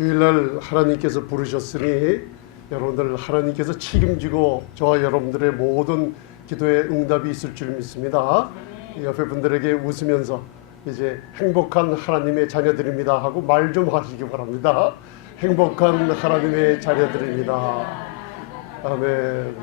주일날 하나님께서 부르셨으니 여러분들 하나님께서 책임지고 저와 여러분들의 모든 기도에 응답이 있을 줄 믿습니다. 옆에 분들에게 웃으면서 이제 행복한 하나님의 자녀들입니다 하고 말 좀 하시기 바랍니다. 행복한 하나님의 자녀들입니다. 아멘.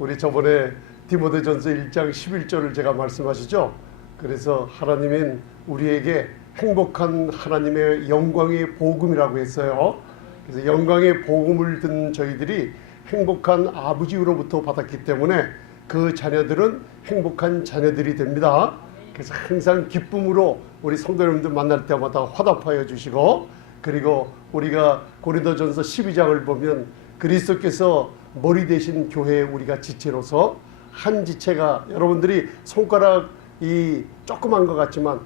우리 저번에 디모데전서 1장 11절을 제가 말씀하시죠. 그래서 하나님은 우리에게 행복한 하나님의 영광의 복음이라고 했어요. 그래서 영광의 복음을 듣는 저희들이 행복한 아버지로부터 받았기 때문에 그 자녀들은 행복한 자녀들이 됩니다. 그래서 항상 기쁨으로 우리 성도 여러분들 만날 때마다 화답하여 주시고, 그리고 우리가 고린도전서 12장을 보면 그리스도께서 머리 되신 교회에 우리가 지체로서 한 지체가, 여러분들이 손가락이 조그만 것 같지만,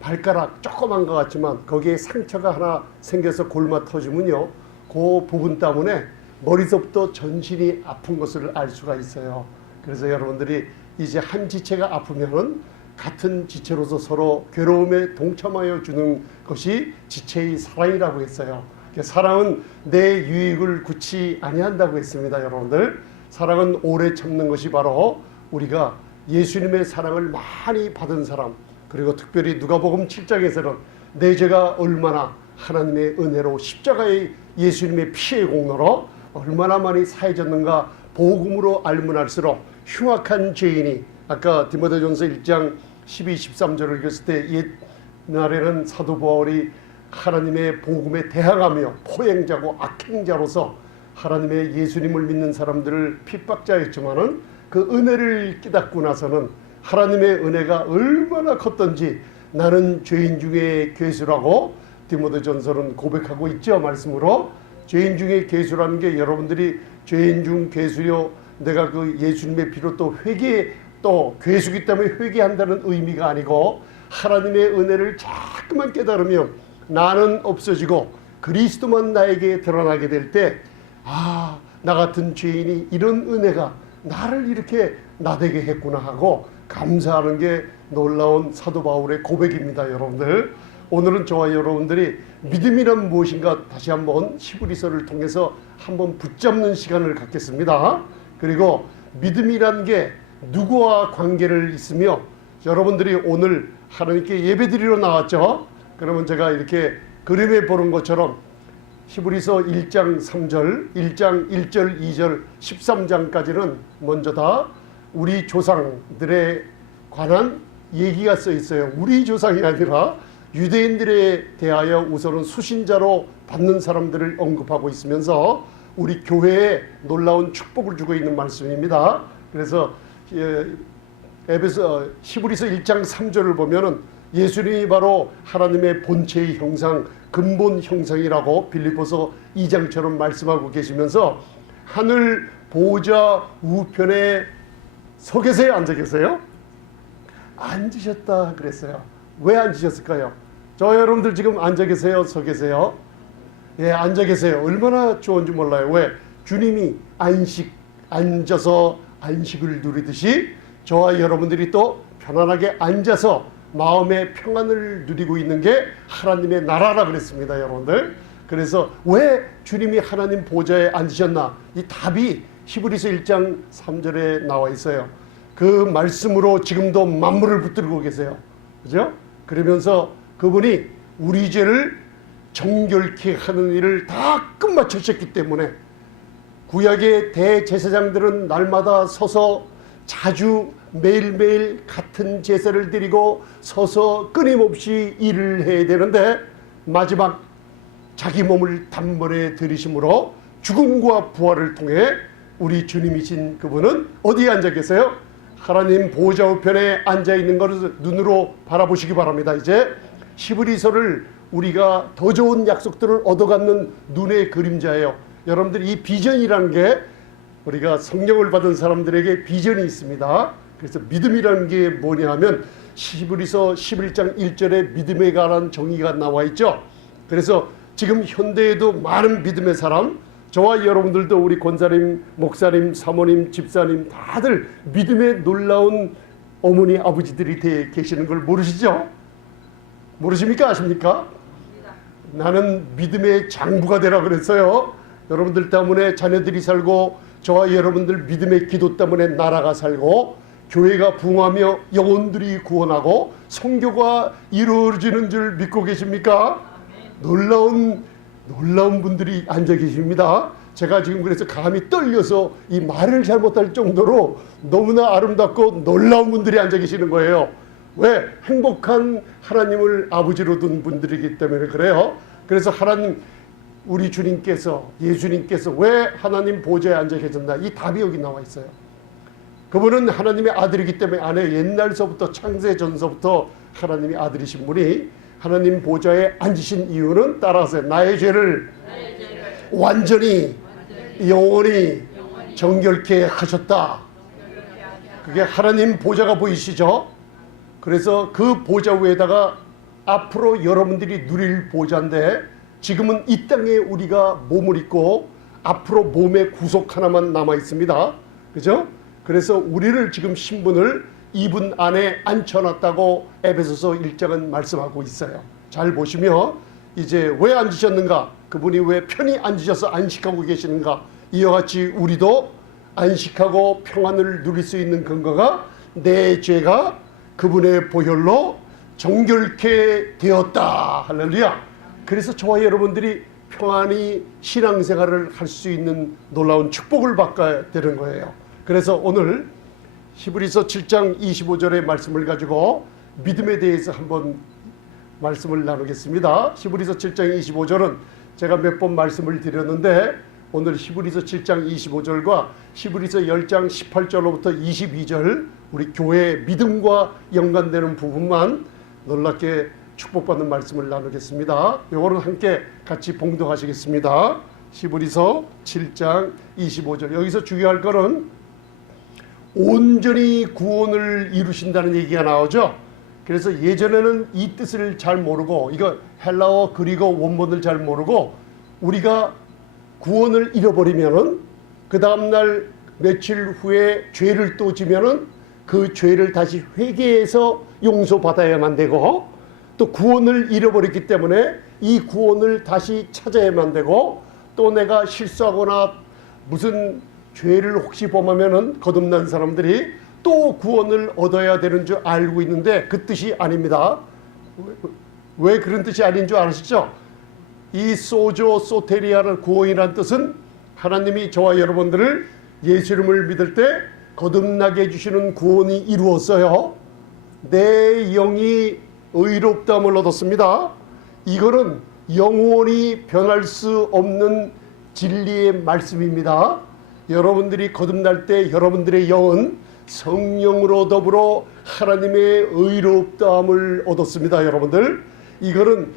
발가락 조그만 것 같지만 거기에 상처가 하나 생겨서 골마 터지면요, 그 부분 때문에 머리서부터 전신이 아픈 것을 알 수가 있어요. 그래서 여러분들이 이제 한 지체가 아프면은 같은 지체로서 서로 괴로움에 동참하여 주는 것이 지체의 사랑이라고 했어요. 사랑은 내 유익을 굳이 아니한다고 했습니다. 여러분들, 사랑은 오래 참는 것이 바로 우리가 예수님의 사랑을 많이 받은 사람, 그리고 특별히 누가복음 7장에서는 내 죄가 얼마나 하나님의 은혜로 십자가의 예수님의 피의 공로로 얼마나 많이 사해졌는가 복음으로 알면 알수록 흉악한 죄인이, 아까 디모데전서 1장 12, 13절을 읽었을 때 옛날에는 사도 바울이 하나님의 복음에 대항하며 포행자고 악행자로서 하나님의 예수님을 믿는 사람들을 핍박자였지만은 그 은혜를 깨닫고 나서는 하나님의 은혜가 얼마나 컸던지 나는 죄인 중에 괴수라고 디모데전서는 고백하고 있죠. 말씀으로 죄인 중에 괴수라는 게, 여러분들이 죄인 중 괴수요, 내가 그 예수님의 피로 또 회개, 또 괴수기 때문에 회개한다는 의미가 아니고 하나님의 은혜를 자꾸만 깨달으면 나는 없어지고 그리스도만 나에게 드러나게 될 때, 아, 나 같은 죄인이 이런 은혜가 나를 이렇게 나되게 했구나 하고 감사하는 게 놀라운 사도 바울의 고백입니다. 여러분들, 오늘은 저와 여러분들이 믿음이란 무엇인가 다시 한번 히브리서를 통해서 한번 붙잡는 시간을 갖겠습니다. 그리고 믿음이란 게 누구와 관계를 있으며, 여러분들이 오늘 하나님께 예배드리러 나왔죠. 그러면 제가 이렇게 그림에 보는 것처럼 히브리서 1장 3절, 1장 1절, 2절, 13장까지는 먼저 다 우리 조상들에 관한 얘기가 써 있어요. 우리 조상이 아니라 유대인들에 대하여 우선은 수신자로 받는 사람들을 언급하고 있으면서 우리 교회에 놀라운 축복을 주고 있는 말씀입니다. 그래서 히브리서 1장 3절을 보면은 예수님이 바로 하나님의 본체의 형상, 근본 형상이라고 빌립보서 2장처럼 말씀하고 계시면서 하늘 보좌 우편에 서 계세요, 앉아 계세요? 앉으셨다 그랬어요. 왜 앉으셨을까요? 저 여러분들 지금 앉아 계세요, 서 계세요? 예, 앉아 계세요. 얼마나 좋은지 몰라요. 왜? 주님이 앉아서 안식을 누리듯이 저와 여러분들이 또 편안하게 앉아서 마음의 평안을 누리고 있는 게 하나님의 나라라 그랬습니다. 여러분들, 그래서 왜 주님이 하나님 보좌에 앉으셨나? 이 답이 히브리서 1장 3절에 나와 있어요. 그 말씀으로 지금도 만물을 붙들고 계세요. 그죠? 그러면서 그분이 우리 죄를 정결케 하는 일을 다 끝마치셨기 때문에 구약의 대제사장들은 날마다 서서 자주 매일매일 같은 제사를 드리고 서서 끊임없이 일을 해야 되는데, 마지막 자기 몸을 단번에 들이심으로 죽음과 부활을 통해 우리 주님이신 그분은 어디에 앉아 계세요? 하나님 보좌 우편에 앉아 있는 것을 눈으로 바라보시기 바랍니다. 이제 히브리서를 우리가 더 좋은 약속들을 얻어갖는 눈의 그림자예요. 여러분들, 이 비전이라는 게 우리가 성령을 받은 사람들에게 비전이 있습니다. 그래서 믿음이라는 게 뭐냐 하면 히브리서 11장 1절에 믿음에 관한 정의가 나와 있죠. 그래서 지금 현대에도 많은 믿음의 사람, 저와 여러분들도 우리 권사님, 목사님, 사모님, 집사님 다들 믿음의 놀라운 어머니, 아버지들이 계시는 걸 모르시죠? 모르십니까? 아십니까? 나는 믿음의 장부가 되라 그랬어요. 여러분들 때문에 자녀들이 살고 저와 여러분들 믿음의 기도 때문에 나라가 살고 교회가 부흥하며 영혼들이 구원하고 선교가 이루어지는 줄 믿고 계십니까? 놀라운 분들이 앉아 계십니다. 제가 지금 그래서 감이 떨려서 이 말을 잘못할 정도로 너무나 아름답고 놀라운 분들이 앉아 계시는 거예요. 왜? 행복한 하나님을 아버지로 둔 분들이기 때문에 그래요. 그래서 하나님, 우리 주님께서, 예수님께서 왜 하나님 보좌에 앉아 계셨나? 이 답이 여기 나와 있어요. 그분은 하나님의 아들이기 때문에 안에 옛날서부터 창세전서부터 하나님의 아들이신 분이 하나님 보좌에 앉으신 이유는 따라서 나의 죄를 완전히 영원히 정결케 하셨다. 그게 하나님 보좌가 보이시죠? 그래서 그 보좌 위에다가 앞으로 여러분들이 누릴 보좌인데 지금은 이 땅에 우리가 몸을 입고 앞으로 몸의 구속 하나만 남아 있습니다. 그죠? 그래서 우리를 지금 신분을 이분 안에 앉혀놨다고 에베소서 1장은 말씀하고 있어요. 잘 보시면 이제 왜 앉으셨는가? 그분이 왜 편히 앉으셔서 안식하고 계시는가? 이와 같이 우리도 안식하고 평안을 누릴 수 있는 근거가 내 죄가 그분의 보혈로 정결케 되었다. 할렐루야. 그래서 저와 여러분들이 평안히 신앙생활을 할 수 있는 놀라운 축복을 받게 되는 거예요. 그래서 오늘 히브리서 7장 25절의 말씀을 가지고 믿음에 대해서 한번 말씀을 나누겠습니다. 히브리서 7장 25절은 제가 몇 번 말씀을 드렸는데 오늘 히브리서 7장 25절과 히브리서 10장 18절로부터 22절 우리 교회 믿음과 연관되는 부분만 놀랍게 축복받는 말씀을 나누겠습니다. 요거는 함께 같이 봉독하시겠습니다. 히브리서 7장 25절. 여기서 중요할 거는 온전히 구원을 이루신다는 얘기가 나오죠. 그래서 예전에는 이 뜻을 잘 모르고 이거 헬라어 그리고 원본을 잘 모르고 우리가 구원을 잃어버리면은 그 다음날 며칠 후에 죄를 또 지면은 그 죄를 다시 회개해서 용서받아야만 되고 또 구원을 잃어버렸기 때문에 이 구원을 다시 찾아야만 되고 또 내가 실수하거나 무슨 죄를 혹시 범하면은 거듭난 사람들이 또 구원을 얻어야 되는 줄 알고 있는데 그 뜻이 아닙니다. 왜 그런 뜻이 아닌 줄 아시죠? 이 소조 소테리아를 구원이라는 뜻은 하나님이 저와 여러분들을 예수 이름을 믿을 때 거듭나게 해주시는 구원이 이루었어요. 내 영이 의롭다함을 얻었습니다. 이거는 영원히 변할 수 없는 진리의 말씀입니다. 여러분들이 거듭날 때 여러분들의 영은 성령으로 더불어 하나님의 의롭다함을 얻었습니다. 여러분들 이거는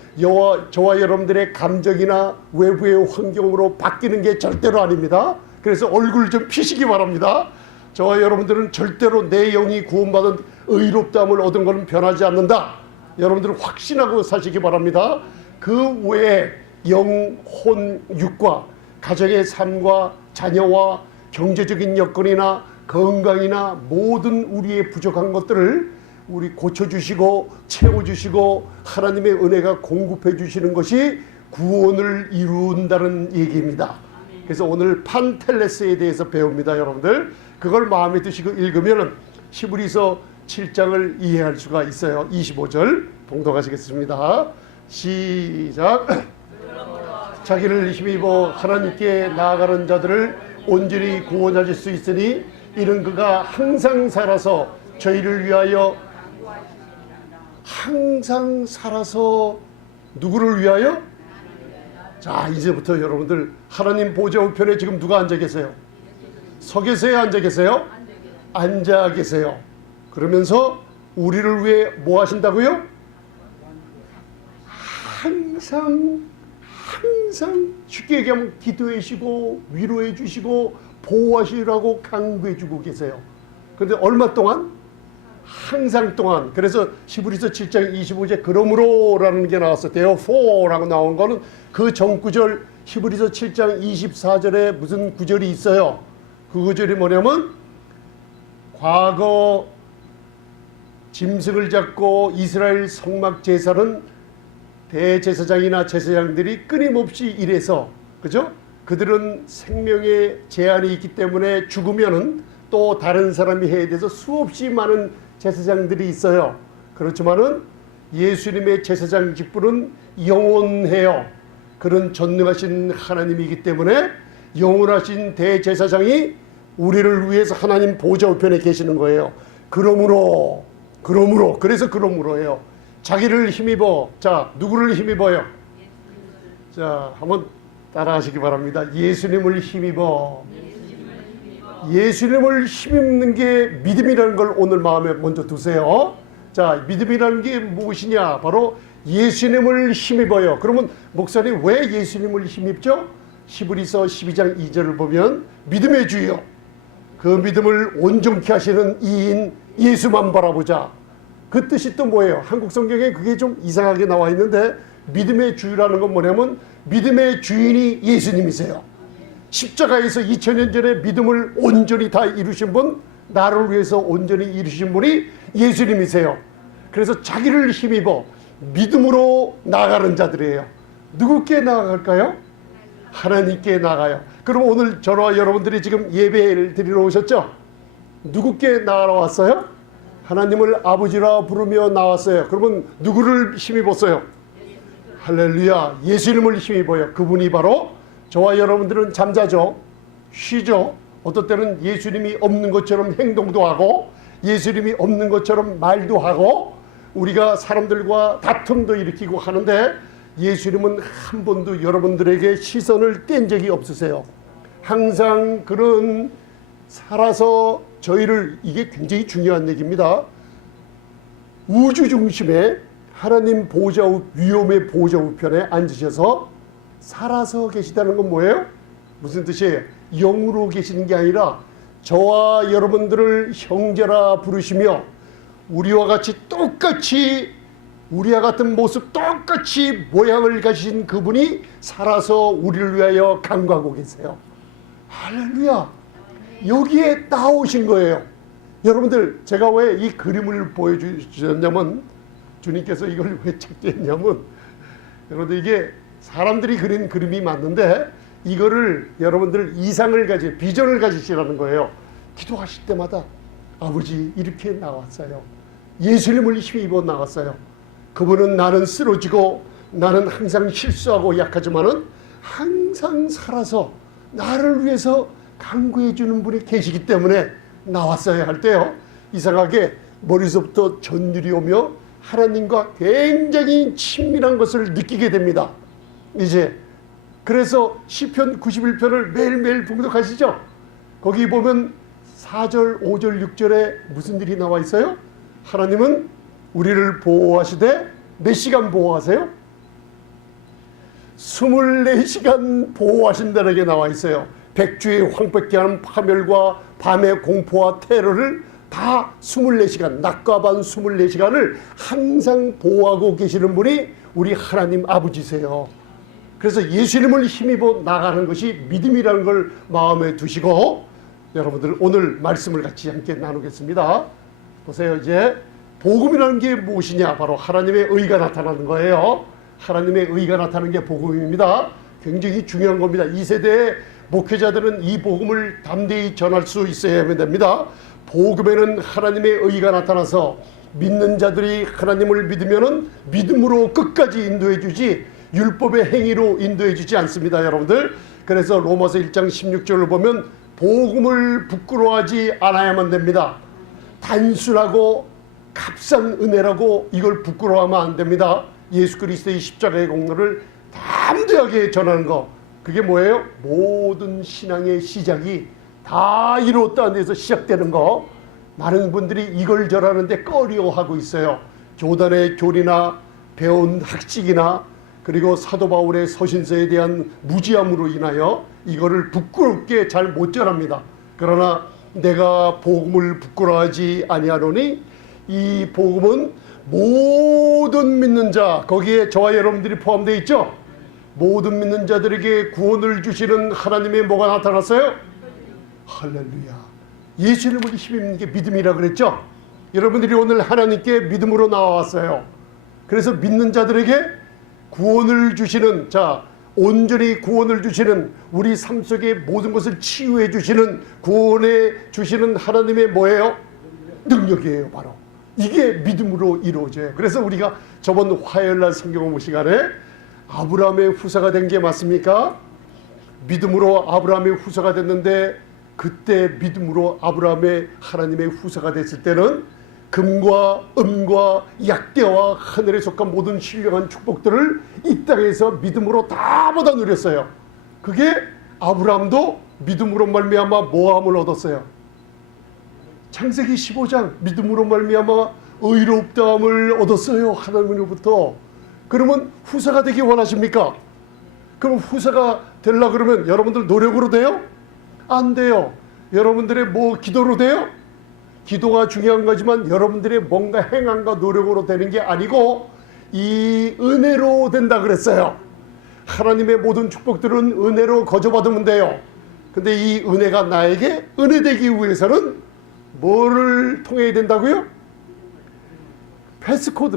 저와 여러분들의 감정이나 외부의 환경으로 바뀌는 게 절대로 아닙니다. 그래서 얼굴 좀 피시기 바랍니다. 저와 여러분들은 절대로 내 영이 구원받은 의롭다함을 얻은 것은 변하지 않는다. 여러분들은 확신하고 사시기 바랍니다. 그 외에 영, 혼, 육과 가정의 삶과 자녀와 경제적인 여건이나 건강이나 모든 우리의 부족한 것들을 우리 고쳐주시고 채워주시고 하나님의 은혜가 공급해 주시는 것이 구원을 이룬다는 얘기입니다. 그래서 오늘 판텔레스에 대해서 배웁니다. 여러분들 그걸 마음에 드시고 읽으면 히브리서 7장을 이해할 수가 있어요. 25절 봉독하시겠습니다. 시작. 자기를 힘입어 하나님께 나아가는 자들을 온전히 구원하실 수 있으니 이는 그가 항상 살아서 저희를 위하여 항상 살아서 누구를 위하여? 자 이제부터 여러분들 하나님 보좌 우편에 지금 누가 앉아 계세요? 서 계세요? 앉아 계세요? 앉아 계세요. 그러면서 우리를 위해 뭐 하신다고요? 항상 쉽게 얘기하면 기도해 주시고 위로해 주시고 보호하시라고 강구해 주고 계세요. 그런데 얼마 동안? 항상 동안. 그래서 히브리서 7장 25절 그러므로라는 게 나왔어요. therefore 나온 거는 그 전구절 히브리서 7장 24절에 무슨 구절이 있어요. 그 구절이 뭐냐면 과거 짐승을 잡고 이스라엘 성막 제사는 대제사장이나 제사장들이 끊임없이 일해서, 그죠? 그들은 생명의 제한이 있기 때문에 죽으면은 또 다른 사람이 해야 돼서 수없이 많은 제사장들이 있어요. 그렇지만은 예수님의 제사장 직분은 영원해요. 그런 전능하신 하나님이기 때문에 영원하신 대제사장이 우리를 위해서 하나님 보좌 우편에 계시는 거예요. 그러므로 그러므로예요. 자기를 힘입어. 자, 누구를 힘입어요? 자, 한번 따라하시기 바랍니다. 예수님을 힘입어. 예수님을 힘입는 게 믿음이라는 걸 오늘 마음에 먼저 두세요. 자, 믿음이라는 게 무엇이냐? 바로 예수님을 힘입어요. 그러면 목사님 왜 예수님을 힘입죠? 히브리서 12장 2절을 보면 믿음의 주여 그 믿음을 온전케 하시는 이인 예수만 바라보자. 그 뜻이 또 뭐예요? 한국 성경에 그게 좀 이상하게 나와 있는데 믿음의 주라는 건 뭐냐면 믿음의 주인이 예수님이세요. 십자가에서 2000년 전에 믿음을 온전히 다 이루신 분, 나를 위해서 온전히 이루신 분이 예수님이세요. 그래서 자기를 힘입어 믿음으로 나아가는 자들이에요. 누구께 나아갈까요? 하나님께 나가요. 그럼 오늘 저와 여러분들이 지금 예배를 드리러 오셨죠? 누구께 나아왔어요? 하나님을 아버지라 부르며 나왔어요. 그러면 누구를 힘입었어요? 할렐루야, 예수님을 힘입어요. 그분이 바로 저와 여러분들은 잠자죠, 쉬죠. 어떤 때는 예수님이 없는 것처럼 행동도 하고 예수님이 없는 것처럼 말도 하고 우리가 사람들과 다툼도 일으키고 하는데 예수님은 한 번도 여러분들에게 시선을 뗀 적이 없으세요. 항상 그런 살아서 저희를, 이게 굉장히 중요한 얘기입니다. 우주 중심에 하나님 보좌 위엄의 보좌 우편에 앉으셔서 살아서 계시다는 건 뭐예요? 무슨 뜻이에요? 영으로 계시는 게 아니라 저와 여러분들을 형제라 부르시며 우리와 같이 똑같이 우리와 같은 모습 똑같이 모양을 가진 그분이 살아서 우리를 위하여 간구하고 계세요. 할렐루야. 여기에 나오신 거예요. 여러분들, 제가 왜 이 그림을 보여주셨냐면, 주님께서 이걸 왜 책제했냐면, 여러분들 이게 사람들이 그린 그림이 맞는데 이거를 여러분들 이상을 가지, 비전을 가지시라는 거예요. 기도하실 때마다 아버지 이렇게 나왔어요. 예수님을 힘입어 나왔어요. 그분은 나는 쓰러지고 나는 항상 실수하고 약하지만은 항상 살아서 나를 위해서 간구해 주는 분이 계시기 때문에 나왔어야 할 때요, 이상하게 머리서부터 전율이 오며 하나님과 굉장히 친밀한 것을 느끼게 됩니다. 이제 그래서 시편 91편을 매일매일 봉독하시죠? 거기 보면 4절, 5절, 6절에 무슨 일이 나와 있어요? 하나님은 우리를 보호하시되 몇 시간 보호하세요? 24시간 보호하신다는 게 나와 있어요. 백주의 황폐케 하는 파멸과 밤의 공포와 테러를 다 24시간, 낮과 밤 24시간을 항상 보호하고 계시는 분이 우리 하나님 아버지세요. 그래서 예수님을 힘입어 나가는 것이 믿음이라는 걸 마음에 두시고, 여러분들 오늘 말씀을 같이 함께 나누겠습니다. 보세요. 이제 복음이라는 게 무엇이냐? 바로 하나님의 의가 나타나는 거예요. 하나님의 의가 나타나는 게 복음입니다. 굉장히 중요한 겁니다. 이 세대의 목회자들은 이 복음을 담대히 전할 수 있어야 됩니다. 복음에는 하나님의 의가 나타나서 믿는 자들이 하나님을 믿으면은 믿음으로 끝까지 인도해 주지 율법의 행위로 인도해 주지 않습니다, 여러분들. 그래서 로마서 1장 16절을 보면 복음을 부끄러워하지 않아야만 됩니다. 단순하고 값싼 은혜라고 이걸 부끄러워하면 안 됩니다. 예수 그리스도의 십자가의 공로를 담대하게 전하는 거, 그게 뭐예요? 모든 신앙의 시작이 다 이루었다는 데서 시작되는 거. 많은 분들이 이걸 전하는데 꺼려하고 있어요. 교단의 교리나 배운 학식이나 그리고 사도 바울의 서신서에 대한 무지함으로 인하여 이거를 부끄럽게 잘 못 전합니다. 그러나 내가 복음을 부끄러워하지 아니하노니 이 복음은 모든 믿는 자, 거기에 저와 여러분들이 포함되어 있죠? 모든 믿는 자들에게 구원을 주시는 하나님의 뭐가 나타났어요? 할렐루야. 예수님을 힘입는 게 믿음이라 그랬죠? 여러분들이 오늘 하나님께 믿음으로 나왔어요. 그래서 믿는 자들에게 구원을 주시는, 자, 온전히 구원을 주시는, 우리 삶 속의 모든 것을 치유해 주시는, 구원해 주시는 하나님의 뭐예요? 능력이에요. 바로 이게 믿음으로 이루어져요. 그래서 우리가 저번 화요일날 성경 공부 시간에 아브라함의 후사가 된 게 맞습니까? 믿음으로 아브라함의 후사가 됐는데, 그때 믿음으로 아브라함의 하나님의 후사가 됐을 때는 금과 은과 약대와 하늘에 속한 모든 신령한 축복들을 이 땅에서 믿음으로 다 받아 누렸어요. 그게 아브라함도 믿음으로 말미암아 모함을 얻었어요. 창세기 15장 믿음으로 말미암아 의롭다함을 얻었어요. 하나님으로부터. 그러면 후사가 되기 원하십니까? 그럼 후사가 되려고 그러면 여러분들 노력으로 돼요? 안 돼요. 여러분들의 기도로 돼요? 기도가 중요한 거지만 여러분들의 뭔가 행함과 노력으로 되는 게 아니고 이 은혜로 된다 그랬어요. 하나님의 모든 축복들은 은혜로 거저받으면 돼요. 근데 이 은혜가 나에게 은혜 되기 위해서는 뭐를 통해야 된다고요?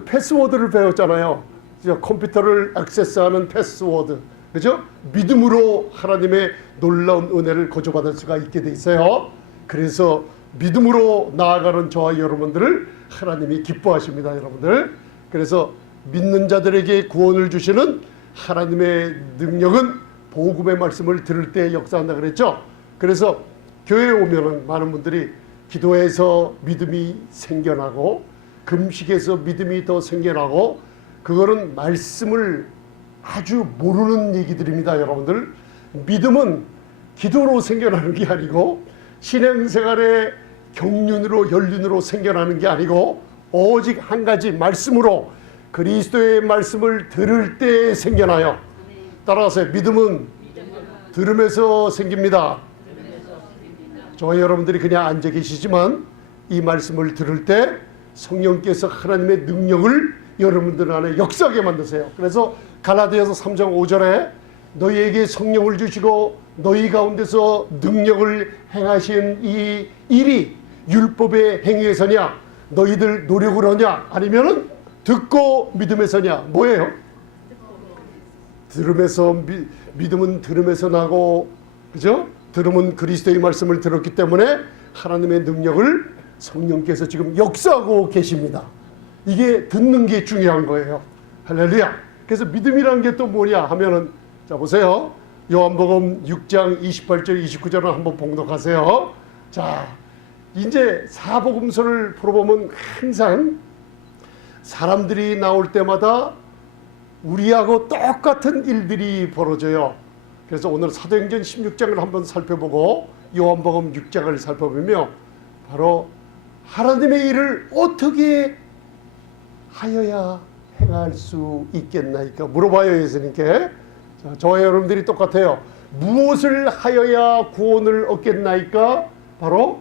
패스워드를 배웠잖아요. 컴퓨터를 액세스하는 패스워드. 그죠? 믿음으로 하나님의 놀라운 은혜를 거저받을 수가 있게 돼 있어요. 그래서 믿음으로 나아가는 저와 여러분들을 하나님이 기뻐하십니다. 여러분들. 그래서 믿는 자들에게 구원을 주시는 하나님의 능력은 복음의 말씀을 들을 때 역사한다 그랬죠. 그래서 교회에 오면은 많은 분들이 기도해서 믿음이 생겨나고 금식에서 믿음이 더 생겨나고, 그거는 말씀을 아주 모르는 얘기들입니다. 여러분들, 믿음은 기도로 생겨나는 게 아니고 신앙생활의 경륜으로 연륜으로 생겨나는 게 아니고 오직 한 가지 말씀으로, 그리스도의 말씀을 들을 때 생겨나요. 따라서 믿음은 들음에서 생깁니다. 저와 여러분들이 그냥 앉아 계시지만 이 말씀을 들을 때 성령께서 하나님의 능력을 여러분들 안에 역사하게 만드세요. 그래서 갈라디아서 3장 5절에 너희에게 성령을 주시고 너희 가운데서 능력을 행하신 이 일이 율법의 행위에서냐, 너희들 노력을 하냐, 아니면은 듣고 믿음에서냐. 뭐예요? 들음에서. 믿음은 들음에서 나고, 그죠? 들음은 그리스도의 말씀을 들었기 때문에 하나님의 능력을 성령께서 지금 역사하고 계십니다. 이게 듣는 게 중요한 거예요. 할렐루야. 그래서 믿음이라는 게 또 뭐냐 하면은, 자 보세요. 요한복음 6장 28절 29절을 한번 봉독하세요. 자, 이제 사복음서를 풀어보면 항상 사람들이 나올 때마다 우리하고 똑같은 일들이 벌어져요. 그래서 오늘 사도행전 16장을 한번 살펴보고 요한복음 6장을 살펴보며 바로 하나님의 일을 어떻게 하여야 행할 수 있겠나이까 물어봐요. 예수님께. 자, 저와 여러분들이 똑같아요. 무엇을 하여야 구원을 얻겠나이까? 바로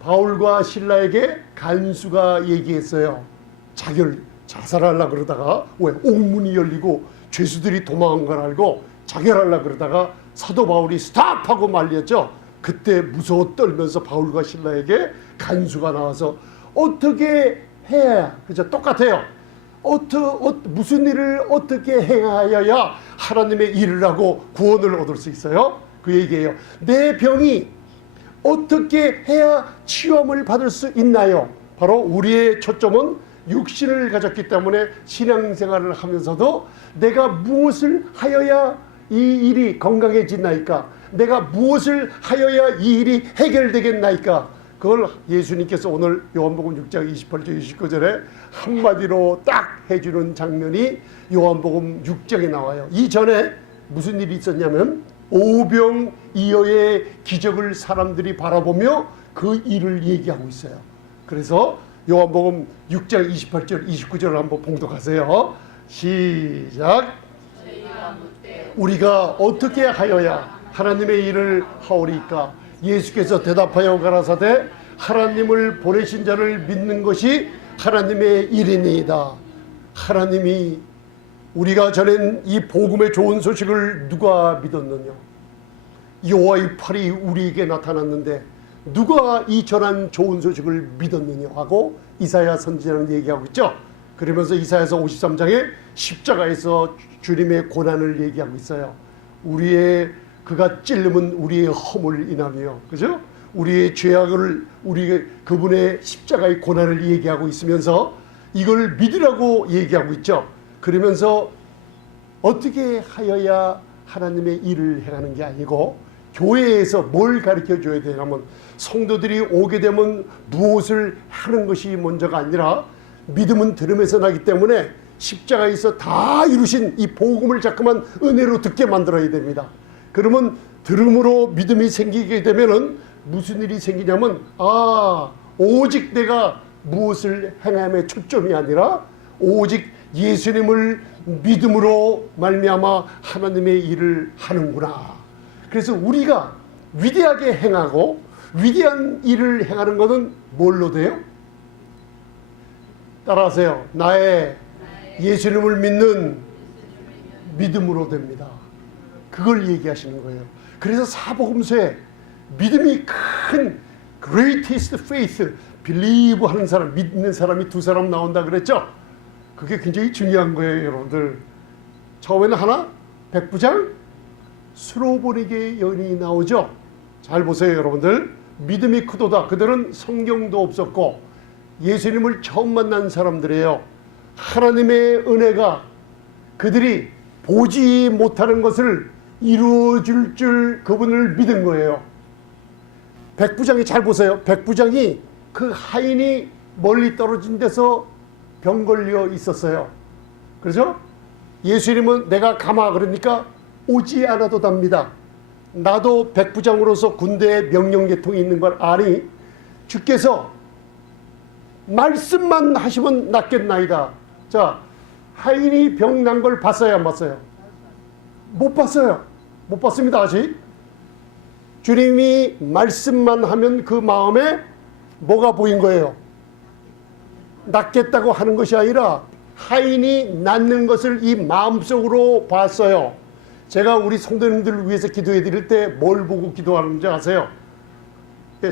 바울과 신라에게 간수가 얘기했어요. 자살하려고 그러다가 왜 옥문이 열리고 죄수들이 도망간 걸 알고 자결하려고 그러다가 사도 바울이 스탑하고 말렸죠. 그때 무서워 떨면서 바울과 신라에게 간수가 나와서 어떻게 해야, 그죠? 똑같아요. 무슨 일을 어떻게 행하여야 하나님의 일을 하고 구원을 얻을 수 있어요? 그 얘기예요. 내 병이 어떻게 해야 치유함을 받을 수 있나요? 바로 우리의 초점은 육신을 가졌기 때문에 신앙생활을 하면서도 내가 무엇을 하여야 이 일이 건강해지나이까? 내가 무엇을 하여야 이 일이 해결되겠나이까? 그걸 예수님께서 오늘 요한복음 6장 28절 29절에 한마디로 딱 해주는 장면이 요한복음 6장에 나와요. 이전에 무슨 일이 있었냐면 오병이어의 기적을 사람들이 바라보며 그 일을 얘기하고 있어요. 그래서 요한복음 6장 28절 29절을 한번 봉독하세요. 시작. 우리가 어떻게 하여야 하나님의 일을 하오리까? 예수께서 대답하여 가라사대 하나님을 보내신 자를 믿는 것이 하나님의 일이니이다. 하나님이 우리가 전한 이 복음의 좋은 소식을 누가 믿었느냐? 여호와의 팔이 우리에게 나타났는데 누가 이 전한 좋은 소식을 믿었느냐 하고 이사야 선지자는 얘기하고 있죠. 그러면서 이사야서 53장에 십자가에서 주님의 고난을 얘기하고 있어요. 그가 찔림은 우리의 허물 인하며, 그죠? 우리의 죄악을, 그분의 십자가의 고난을 얘기하고 있으면서 이걸 믿으라고 얘기하고 있죠. 그러면서 어떻게 하여야 하나님의 일을 행하는 게 아니고, 교회에서 뭘 가르쳐 줘야 되냐면, 성도들이 오게 되면 무엇을 하는 것이 먼저가 아니라, 믿음은 들음에서 나기 때문에 십자가에서 다 이루신 이 복음을 자꾸만 은혜로 듣게 만들어야 됩니다. 그러면 들음으로 믿음이 생기게 되면은 무슨 일이 생기냐면, 오직 내가 무엇을 행함에 초점이 아니라 오직 예수님을 믿음으로 말미암아 하나님의 일을 하는구나. 그래서 우리가 위대하게 행하고 위대한 일을 행하는 것은 뭘로 돼요? 따라하세요. 나의 예수님을 믿는 믿음으로 됩니다. 그걸 얘기하시는 거예요. 그래서 사복음서에 믿음이 큰 greatest faith, believe 하는 사람, 믿는 사람이 두 사람 나온다 그랬죠? 그게 굉장히 중요한 거예요, 여러분들. 처음에는 하나, 백부장, 수로보니게 여인이 나오죠? 잘 보세요, 여러분들. 믿음이 크도다. 그들은 성경도 없었고 예수님을 처음 만난 사람들이에요. 하나님의 은혜가 그들이 보지 못하는 것을 이루어줄 줄 그분을 믿은 거예요. 백부장이, 잘 보세요. 백부장이 그 하인이 멀리 떨어진 데서 병 걸려 있었어요. 그렇죠? 예수님은 내가 가마 그러니까 오지 않아도 답니다. 나도 백부장으로서 군대에 명령계통이 있는 걸 아니, 주께서 말씀만 하시면 낫겠나이다. 자, 하인이 병 난 걸 봤어요, 안 봤어요? 못 봤어요. 못 봤습니다, 아직. 주님이 말씀만 하면 그 마음에 뭐가 보인 거예요? 낫겠다고 하는 것이 아니라 하인이 낫는 것을 이 마음속으로 봤어요. 제가 우리 성도님들을 위해서 기도해 드릴 때 뭘 보고 기도하는지 아세요?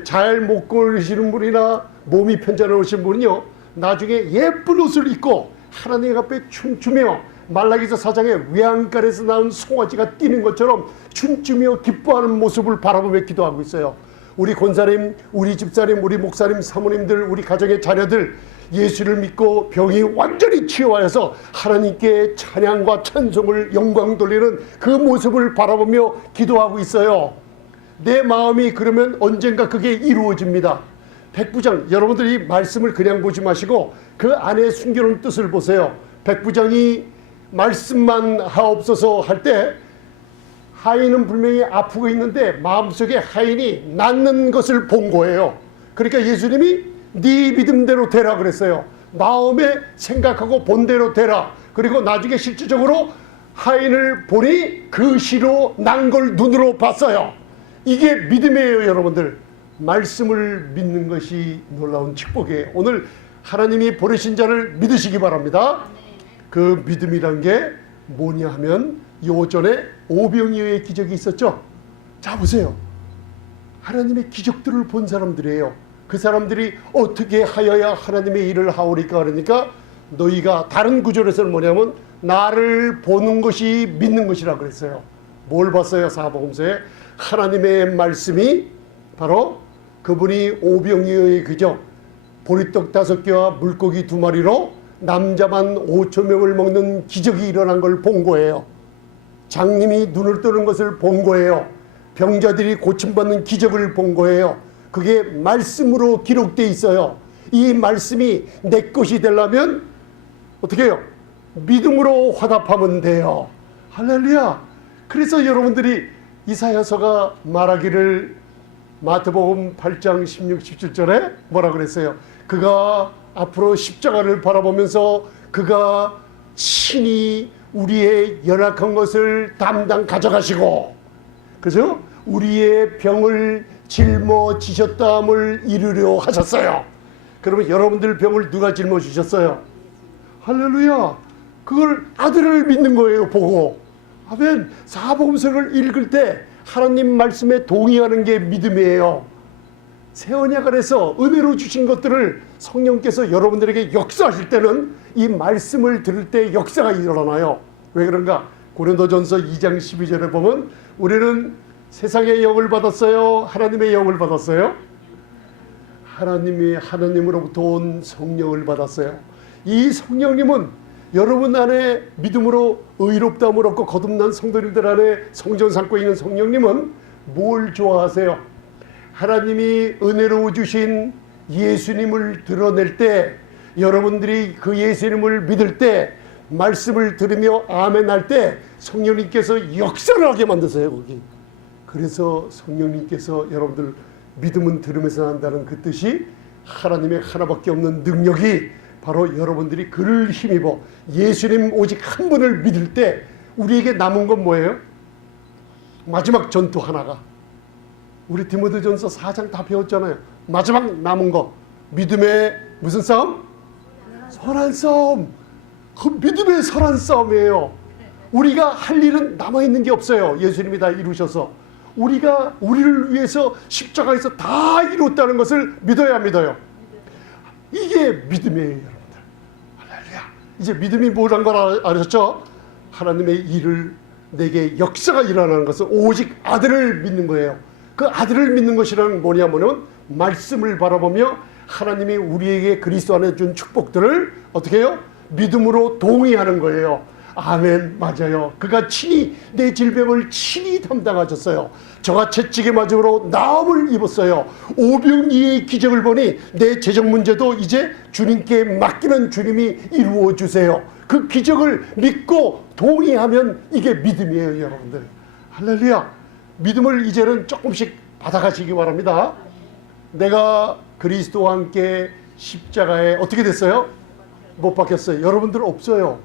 잘 못 걸으시는 분이나 몸이 편찮으신 분은요, 나중에 예쁜 옷을 입고 하나님 앞에 춤추며 말라기서 4장에 외양간에서 나온 송아지가 뛰는 것처럼 춤추며 기뻐하는 모습을 바라보며 기도하고 있어요. 우리 권사님, 우리 집사님, 우리 목사님, 사모님들, 우리 가정의 자녀들 예수를 믿고 병이 완전히 치유하여서 하나님께 찬양과 찬송을 영광 돌리는 그 모습을 바라보며 기도하고 있어요. 내 마음이 그러면 언젠가 그게 이루어집니다. 백부장, 여러분들이 말씀을 그냥 보지 마시고 그 안에 숨겨놓은 뜻을 보세요. 백부장이 말씀만 하옵소서 할 때 하인은 분명히 아프고 있는데 마음속에 하인이 낫는 것을 본 거예요. 그러니까 예수님이 네 믿음대로 되라 그랬어요. 마음에 생각하고 본대로 되라. 그리고 나중에 실질적으로 하인을 보니 그 시로 난 걸 눈으로 봤어요. 이게 믿음이에요, 여러분들. 말씀을 믿는 것이 놀라운 축복이에요. 오늘 하나님이 보내신 자를 믿으시기 바랍니다. 그 믿음이란 게 뭐냐 하면 요전에 오병이어의 기적이 있었죠. 자, 보세요. 하나님의 기적들을 본 사람들이에요. 그 사람들이 어떻게 하여야 하나님의 일을 하오리까 그러니까 너희가, 다른 구절에서는 뭐냐면 나를 보는 것이 믿는 것이라 그랬어요. 뭘 봤어요? 사복음서에 하나님의 말씀이 바로 그분이 오병이어의 기적, 보리떡 5개와 물고기 2마리로 남자만 5,000명을 먹는 기적이 일어난 걸 본 거예요. 장님이 눈을 뜨는 것을 본 거예요. 병자들이 고침받는 기적을 본 거예요. 그게 말씀으로 기록되어 있어요. 이 말씀이 내 것이 되려면 어떻게 해요? 믿음으로 화답하면 돼요. 할렐루야. 그래서 여러분들이 이사야서가 말하기를 마태복음 8장 16, 17절에 뭐라 그랬어요? 그가 앞으로 십자가를 바라보면서 그가 친히 우리의 연약한 것을 담당 가져가시고, 그죠? 우리의 병을 짊어지셨다함을 이루려 하셨어요. 그러면 여러분들 병을 누가 짊어지셨어요? 할렐루야. 그걸 아들을 믿는 거예요, 보고. 아멘. 사복음서를 읽을 때 하나님 말씀에 동의하는 게 믿음이에요. 새 언약 안에서 은혜로 주신 것들을 성령께서 여러분들에게 역사하실 때는 이 말씀을 들을 때 역사가 일어나요. 왜 그런가? 고린도전서 2장 12절에 보면 우리는 세상의 영을 받았어요? 하나님의 영을 받았어요? 하나님으로부터 온 성령을 받았어요. 이 성령님은 여러분 안에 믿음으로 의롭다함을 얻고 거듭난 성도님들 안에 성전 삼고 있는 성령님은 뭘 좋아하세요? 하나님이 은혜로 주신 예수님을 드러낼 때, 여러분들이 그 예수님을 믿을 때, 말씀을 들으며 아멘 할 때 성령님께서 역사를 하게 만드세요. 거기. 그래서 성령님께서 여러분들 믿음은 들으면서 난다는 그 뜻이 하나님의 하나밖에 없는 능력이 바로 여러분들이 그를 힘입어 예수님 오직 한 분을 믿을 때 우리에게 남은 건 뭐예요? 마지막 전투 하나가, 우리 디모데전서 4장 다 배웠잖아요. 마지막 남은 거 믿음의 무슨 싸움? 선한 싸움. 그 믿음의 선한 싸움이에요. 우리가 할 일은 남아있는 게 없어요. 예수님이 다 이루셔서 우리가 우리를 위해서 십자가에서 다 이뤘다는 것을 믿어야 믿어요. 이게 믿음이에요, 여러분들. 할렐루야. 이제 믿음이 뭐란 걸 아셨죠? 하나님의 일을 내게 역사가 일어나는 것은 오직 아들을 믿는 거예요. 그 아들을 믿는 것이란 뭐냐면은 말씀을 바라보며 하나님이 우리에게 그리스도 안에 준 축복들을 어떻게 해요? 믿음으로 동의하는 거예요. 아멘, 맞아요. 그가 친히 내 질병을 친히 담당하셨어요. 저가 채찍에 맞음으로 나음을 입었어요. 오병이의 기적을 보니 내 재정 문제도 이제 주님께 맡기는 주님이 이루어 주세요. 그 기적을 믿고 동의하면 이게 믿음이에요, 여러분들. 할렐루야. 믿음을 이제는 조금씩 받아가시기 바랍니다. 내가 그리스도와 함께 십자가에 어떻게 됐어요? 못 박혔어요. 여러분들 없어요.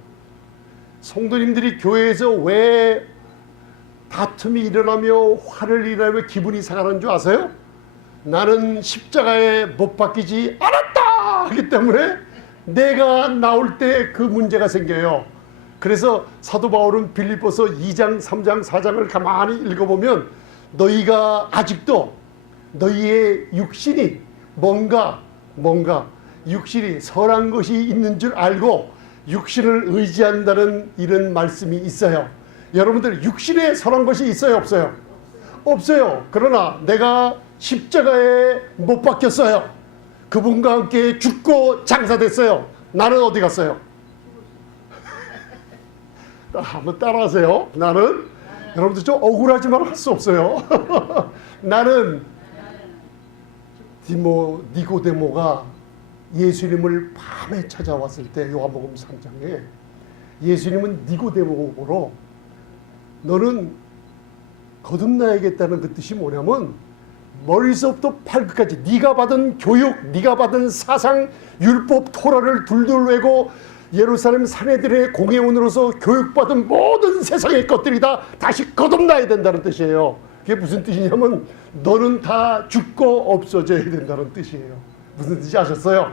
성도님들이 교회에서 왜 다툼이 일어나며 화를 일어나며 기분이 상하는 줄 아세요? 나는 십자가에 못 박히지 않았다 하기 때문에 내가 나올 때 그 문제가 생겨요. 그래서 사도 바울은 빌립보서 2장 3장 4장을 가만히 읽어보면 너희가 아직도 너희의 육신이 뭔가 육신이 선한 것이 있는 줄 알고 육신을 의지한다는 이런 말씀이 있어요. 여러분들 육신에 선한 것이 있어요, 없어요? 없어요. 그러나 내가 십자가에 못 박혔어요. 그분과 함께 죽고 장사됐어요. 나는 어디 갔어요? 한번 따라하세요. 나는 여러분들 좀 억울하지만 할 수 없어요. 나는 니고데모가 예수님을 밤에 찾아왔을 때 요한복음 3장에 예수님은 니고데모로 너는 거듭나야겠다는 그 뜻이 뭐냐면 머리서부터 발끝까지 네가 받은 교육, 네가 받은 사상, 율법, 토라를 둘둘 외고 예루살렘 사내들의 공회원으로서 교육받은 모든 세상의 것들이 다 다시 거듭나야 된다는 뜻이에요. 그게 무슨 뜻이냐면 너는 다 죽고 없어져야 된다는 뜻이에요. 무슨 뜻인지 아셨어요?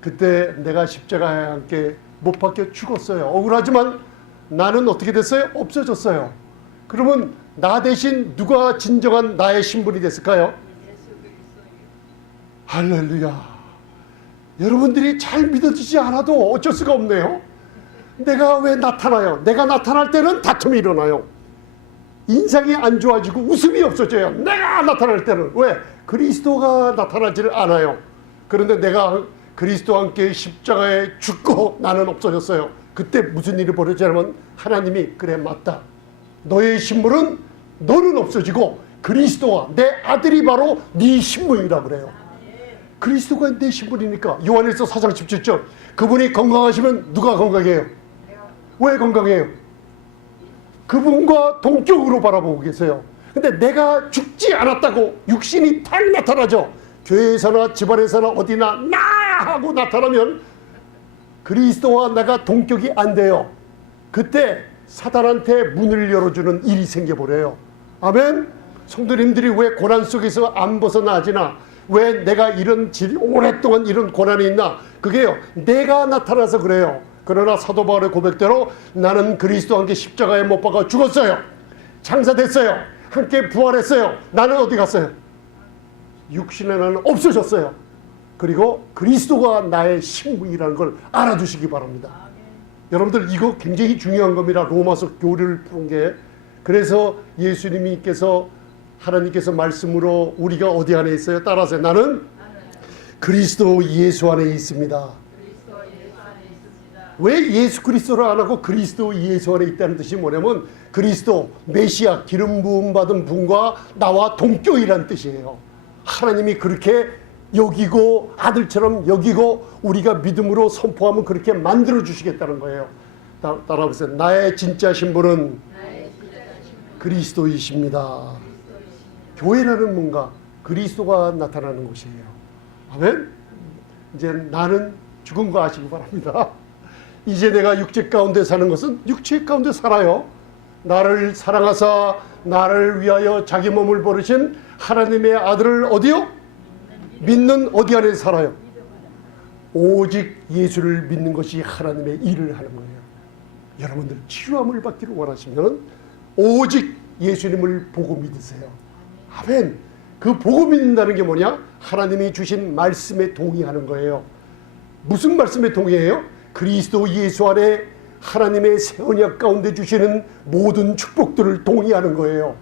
그때 내가 십자가에 함께 못 박혀 죽었어요. 억울하지만 나는 어떻게 됐어요? 없어졌어요. 그러면 나 대신 누가 진정한 나의 신분이 됐을까요? 할렐루야. 여러분들이 잘 믿어지지 않아도 어쩔 수가 없네요. 내가 왜 나타나요? 내가 나타날 때는 다툼이 일어나요. 인상이 안 좋아지고 웃음이 없어져요. 내가 나타날 때는. 왜? 그리스도가 나타나지를 않아요. 그런데 내가 그리스도와 함께 십자가에 죽고 나는 없어졌어요. 그때 무슨 일이 벌어지냐면 하나님이 그래 맞다. 너의 신분은 너는 없어지고 그리스도와 내 아들이 바로 네 신분이라 그래요. 그리스도가 내 신분이니까. 요한일서 4장 17절 그분이 건강하시면 누가 건강해요? 왜 건강해요? 그분과 동격으로 바라보고 계세요. 근데 내가 죽지 않았다고 육신이 탁 나타나죠. 교회에서나 집안에서나 어디나 나 하고 나타나면 그리스도와 나가 동격이 안 돼요. 그때 사단한테 문을 열어주는 일이 생겨버려요. 아멘. 성도님들이 왜 고난 속에서 안 벗어나지나, 왜 내가 이런 오랫동안 이런 고난이 있나, 그게요 내가 나타나서 그래요. 그러나 사도 바울의 고백대로 나는 그리스도와 함께 십자가에 못 박아 죽었어요. 장사됐어요. 함께 부활했어요. 나는 어디 갔어요? 육신 하나는 없어졌어요. 그리고 그리스도가 나의 신분이라는 걸 알아두시기 바랍니다. 여러분들 이거 굉장히 중요한 겁니다. 로마서 교리를 푸는 게. 그래서 예수님께서 하나님께서 말씀으로 우리가 어디 안에 있어요? 따라서 나는 그리스도 예수 안에 있습니다. 왜 예수 그리스도를 안 하고 그리스도 예수 안에 있다는 뜻이 뭐냐면 그리스도 메시아 기름 부음 받은 분과 나와 동격이라는 뜻이에요. 하나님이 그렇게 여기고 아들처럼 여기고 우리가 믿음으로 선포하면 그렇게 만들어 주시겠다는 거예요. 따라하세요. 나의 진짜 신분은 그리스도이십니다. 교회라는 뭔가 그리스도가 나타나는 곳이에요. 아멘. 이제 나는 죽은 거 아시기 바랍니다. 이제 내가 육체 가운데 사는 것은 육체 가운데 살아요. 나를 사랑하사 나를 위하여 자기 몸을 버리신 하나님의 아들을 어디요? 믿는 어디 안에 살아요? 오직 예수를 믿는 것이 하나님의 일을 하는 거예요. 여러분들 치유함을 받기를 원하시면 오직 예수님을 보고 믿으세요. 아멘. 그 보고 믿는다는 게 뭐냐? 하나님이 주신 말씀에 동의하는 거예요. 무슨 말씀에 동의해요? 그리스도 예수 안에 하나님의 새 언약 가운데 주시는 모든 축복들을 동의하는 거예요.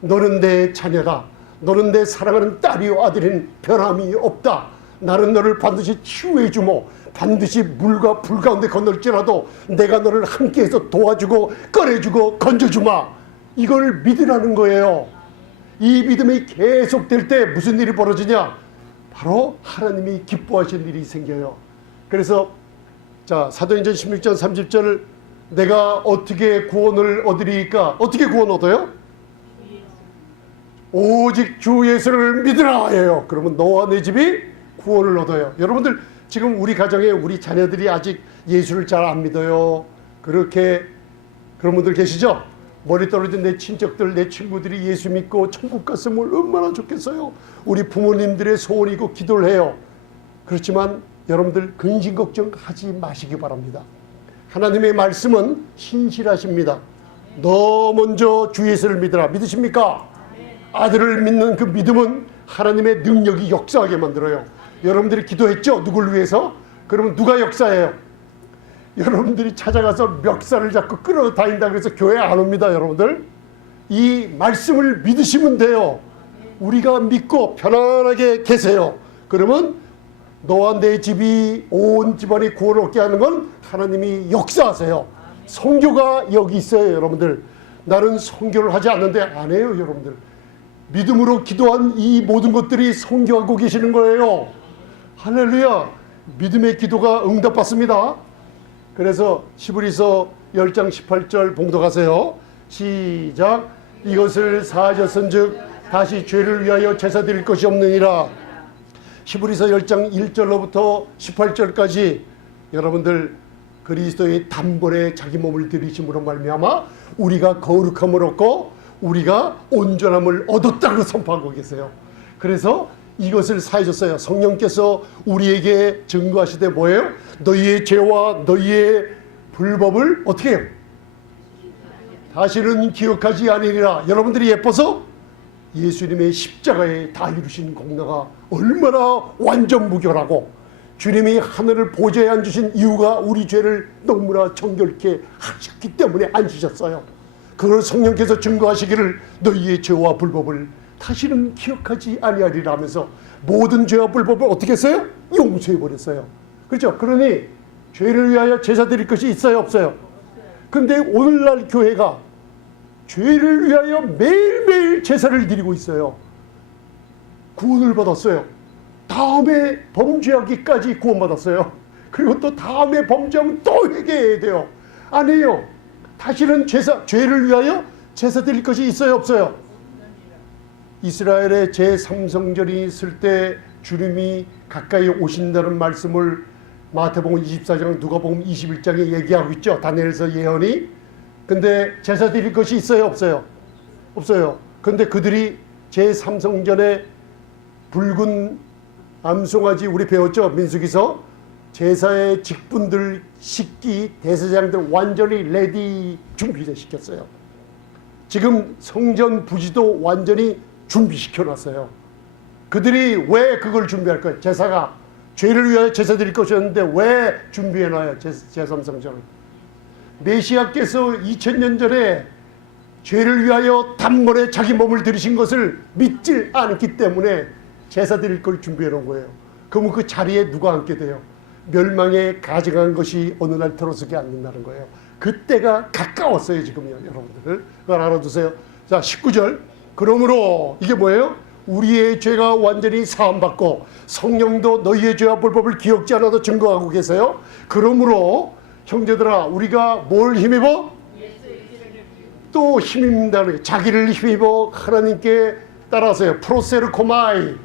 너는 내 자녀다. 너는 내 사랑하는 딸이요 아들인 변함이 없다. 나는 너를 반드시 치유해 주모. 반드시 물과 불 가운데 건널지라도 내가 너를 함께해서 도와주고 꺼내주고 건져주마. 이걸 믿으라는 거예요. 이 믿음이 계속될 때 무슨 일이 벌어지냐? 바로 하나님이 기뻐하시는 일이 생겨요. 그래서 자 사도행전 16장 30절 내가 어떻게 구원을 얻으리까? 어떻게 구원 얻어요? 오직 주 예수를 믿으라 해요. 그러면 너와 내 집이 구원을 얻어요. 여러분들 지금 우리 가정에 우리 자녀들이 아직 예수를 잘 안 믿어요. 그렇게 그런 분들 계시죠? 머리 떨어진 내 친척들 내 친구들이 예수 믿고 천국 갔으면 얼마나 좋겠어요. 우리 부모님들의 소원이고 기도를 해요. 그렇지만 여러분들 근심 걱정하지 마시기 바랍니다. 하나님의 말씀은 신실하십니다. 너 먼저 주 예수를 믿으라. 믿으십니까? 아들을 믿는 그 믿음은 하나님의 능력이 역사하게 만들어요. 여러분들이 기도했죠? 누굴 위해서? 그러면 누가 역사해요? 여러분들이 찾아가서 멱살을 잡고 끌어다닌다 그래서 교회 안 옵니다. 여러분들 이 말씀을 믿으시면 돼요. 우리가 믿고 편안하게 계세요. 그러면 너와 내 집이 온 집안이 구원을 얻게 하는 건 하나님이 역사하세요. 선교가 여기 있어요. 여러분들 나는 선교를 하지 않는데 안 해요. 여러분들 믿음으로 기도한 이 모든 것들이 선교하고 계시는 거예요. 할렐루야. 믿음의 기도가 응답받습니다. 그래서 히브리서 10장 18절 봉독하세요. 시작. 이것을 사하셨은즉 다시 죄를 위하여 제사 드릴 것이 없느니라. 히브리서 10장 1절로부터 18절까지 여러분들 그리스도의 단번에 자기 몸을 들이심으로 말미암아 우리가 거룩함을 얻고 우리가 온전함을 얻었다고 선포하고 계세요. 그래서 이것을 사해줬어요. 성령께서 우리에게 증거하시되 뭐예요? 너희의 죄와 너희의 불법을 어떻게 해요? 다시는 기억하지 아니리라. 여러분들이 예뻐서 예수님의 십자가에 다 이루신 공로가 얼마나 완전무결하고 주님이 하늘을 보좌에 앉으신 이유가 우리 죄를 너무나 정결케 하셨기 때문에 앉으셨어요. 그걸 성령께서 증거하시기를 너희의 죄와 불법을 다시는 기억하지 아니하리라 하면서 모든 죄와 불법을 어떻게 했어요? 용서해버렸어요. 그렇죠? 그러니 죄를 위하여 제사 드릴 것이 있어요? 없어요? 근데 오늘날 교회가 죄를 위하여 매일매일 제사를 드리고 있어요. 구원을 받았어요. 다음에 범죄하기까지 구원받았어요. 그리고 또 다음에 범죄하면 또 회개해야 돼요. 아니에요. 다시는 죄를 위하여 제사 드릴 것이 있어요? 없어요? 이스라엘의 제3성전이 있을 때 주님이 가까이 오신다는 말씀을 마태복음 24장 누가복음 21장에 얘기하고 있죠. 다니엘서 예언이. 근데 제사 드릴 것이 있어요? 없어요? 없어요. 근데 그들이 제3성전에 붉은 암송아지 우리 배웠죠? 민수기서. 제사의 직분들 식기 대제사장들 완전히 레디 준비시켰어요. 지금 성전 부지도 완전히 준비시켜놨어요. 그들이 왜 그걸 준비할까요? 제사가 죄를 위하여 제사 드릴 것이었는데 왜 준비해놔요? 제3성전을. 메시아께서 2000년 전에 죄를 위하여 단번에 자기 몸을 들이신 것을 믿지 않기 때문에 제사 드릴 걸 준비해 놓은 거예요. 그러면 그 자리에 누가 앉게 돼요? 멸망에 가증한 것이 어느 날 들어서게 앉는다는 거예요. 그때가 가까웠어요. 지금요. 여러분들 그걸 알아두세요. 자 19절, 그러므로 이게 뭐예요? 우리의 죄가 완전히 사함받고 성령도 너희의 죄와 불법을 기억지 않아도 증거하고 계세요. 그러므로 형제들아, 우리가 뭘 힘입어? 또 힘입는다는 거예요. 자기를 힘입어 하나님께 따라서요. 프로세르코마이,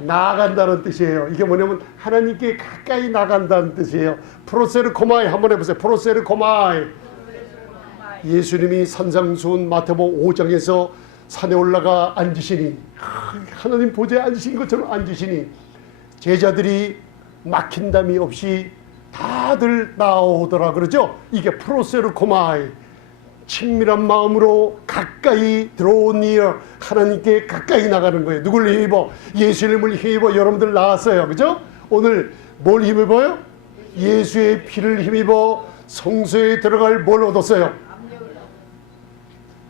나아간다는 뜻이에요. 이게 뭐냐면 하나님께 가까이 나간다는 뜻이에요. 프로세르코마이 한번 해보세요. 프로세르코마이. 예수님이 산상수훈 마태복음 5장에서 산에 올라가 앉으시니, 하나님 보좌에 앉으신 것처럼 앉으시니 제자들이 막힌 담이 없이 다들 나오더라 그러죠. 이게 프로세르코마이, 친밀한 마음으로 가까이 들어오니 하나님께 가까이 나가는 거예요. 누굴 힘입어? 예수님을 힘입어 여러분들 나왔어요. 그죠? 오늘 뭘 힘입어요? 예수의 피를 힘입어 성소에 들어갈 뭘 얻었어요?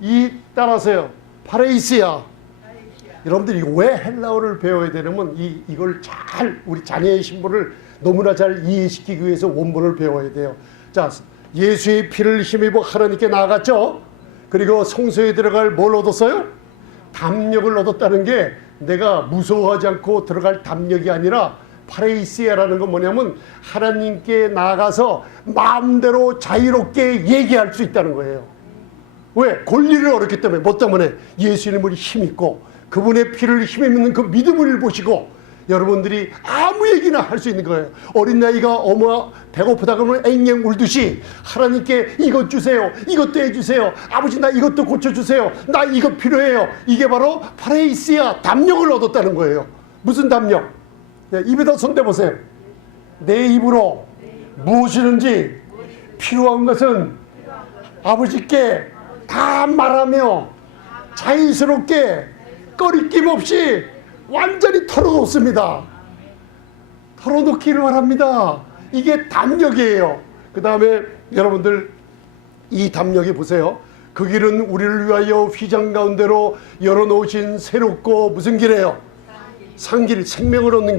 이 따라서요. 파레이시아. 여러분들이 왜 헬라어를 배워야 되냐면 이걸 잘 우리 자녀의 신분을 너무나 잘 이해시키기 위해서 원본을 배워야 돼요. 자, 예수의 피를 힘입어 하나님께 나아갔죠. 그리고 성소에 들어갈 뭘 얻었어요? 담력을 얻었다는 게 내가 무서워하지 않고 들어갈 담력이 아니라 파레이시아라는 건 뭐냐면 하나님께 나아가서 마음대로 자유롭게 얘기할 수 있다는 거예요. 왜? 권리를 얻었기 때문에. 뭐 때문에? 예수님을 힘입고 그분의 피를 힘입는 그 믿음을 보시고 여러분들이 아무 얘기나 할 수 있는 거예요. 어린 나이가 어머 배고프다 그러면 앵앵 울듯이 하나님께 이것 주세요, 이것도 해주세요, 아버지 나 이것도 고쳐주세요, 나 이거 필요해요. 이게 바로 파레이시아, 담력을 얻었다는 거예요. 무슨 담력? 입에다 손대보세요. 내 입으로 무엇이든지 필요한 것은 아버지께 다 말하며 자연스럽게 꺼리낌 없이 완전히 털어놓습니다. 털어놓기를 바랍니다. 이게 담력이에요. 그 다음에 여러분들 이 담력이 보세요. 그 길은 우리를 위하여 휘장 가운데로 열어놓으신 새롭고 무슨 길이에요? 상길, 생명을 얻는 길.